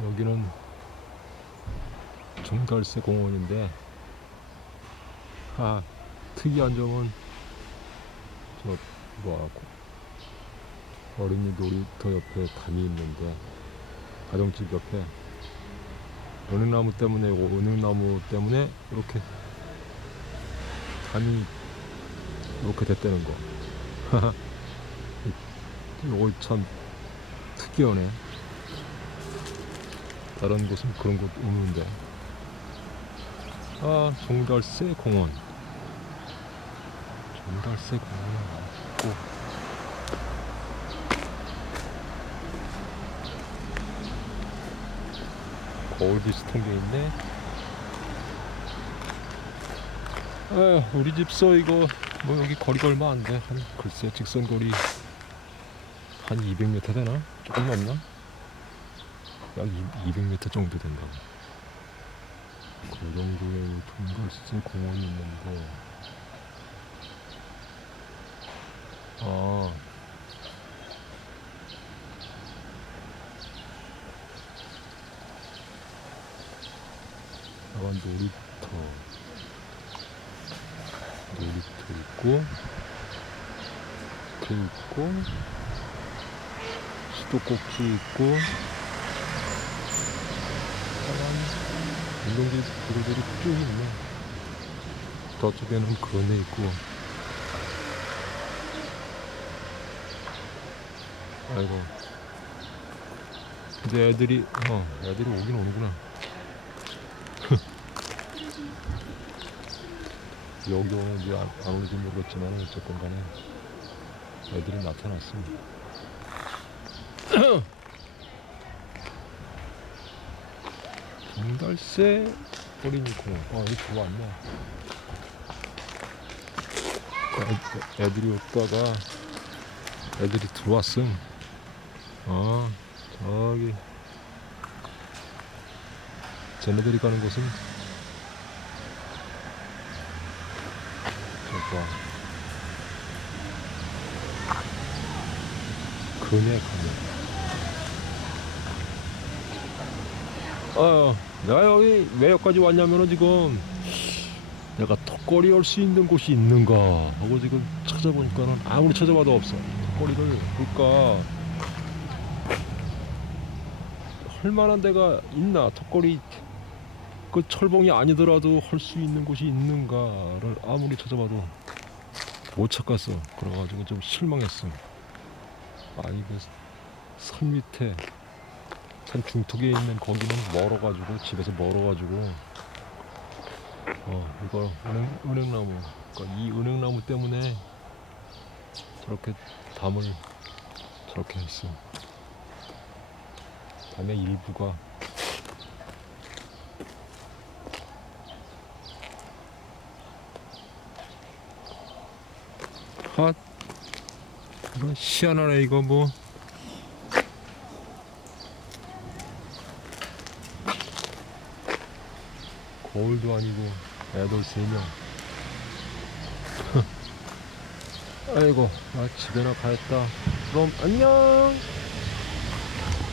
여기는 종달새 공원인데 아 특이한 점은 저 뭐야 어린이 놀이터 옆에 담이 있는데 가정집 옆에 은행나무 때문에 이거 은행나무 때문에 이렇게 담이 이렇게 됐다는 거. 이거 참 특이하네 다른 곳은 그런 곳 없는데. 아 종달새 공원. 종달새 공원은 없고. 거울 비슷한 게 있네. 아 우리 집서 이거. 뭐 여기 거리가 얼마 안 돼 한 글쎄 직선 거리 한 200m 되나? 조금 넘나? 약 200m 정도 된다고. 그 정도의 동글스 공원이 있는데, 아, 여기 놀이터, 놀이터 있고, 그 있고, 수도꼭지 있고, 운동기 구조들이 쭉 있네. 저쪽에는 애 있고. 아이고. 근데 애들이, 어, 애들이 오긴 오는구나. 여기 오는지 안, 안 오는지 모르겠지만, 어쨌건 간에 애들이 나타났습니다. 달새 어린이 공원. 아, 여기 들어왔네. 애, 애들이 오다가 애들이 들어왔음. 아, 저기. 쟤네들이 가는 곳은 저거. 그네, 그네. 어, 내가 여기 왜 여기까지 왔냐면은 지금 내가 턱걸이 할 수 있는 곳이 있는가 하고 지금 찾아보니까는 아무리 찾아봐도 없어. 턱걸이를 그러니까 할 만한 데가 있나? 턱걸이 그 철봉이 아니더라도 할 수 있는 곳이 있는가를 아무리 찾아봐도 못 찾겠어. 그래가지고 좀 실망했어. 아니 그산 밑에 산 중턱에 있는 거기는 멀어가지고 집에서 멀어가지고. 어 이거 은행 은행나무. 그러니까 이 은행나무 때문에 저렇게 담을 저렇게 했어 담의 일부가 핫! 이거 희한하네 이거 뭐 거울도 아니고 애들 세 명. 아이고, 나 집에나 가야겠다. 그럼 안녕.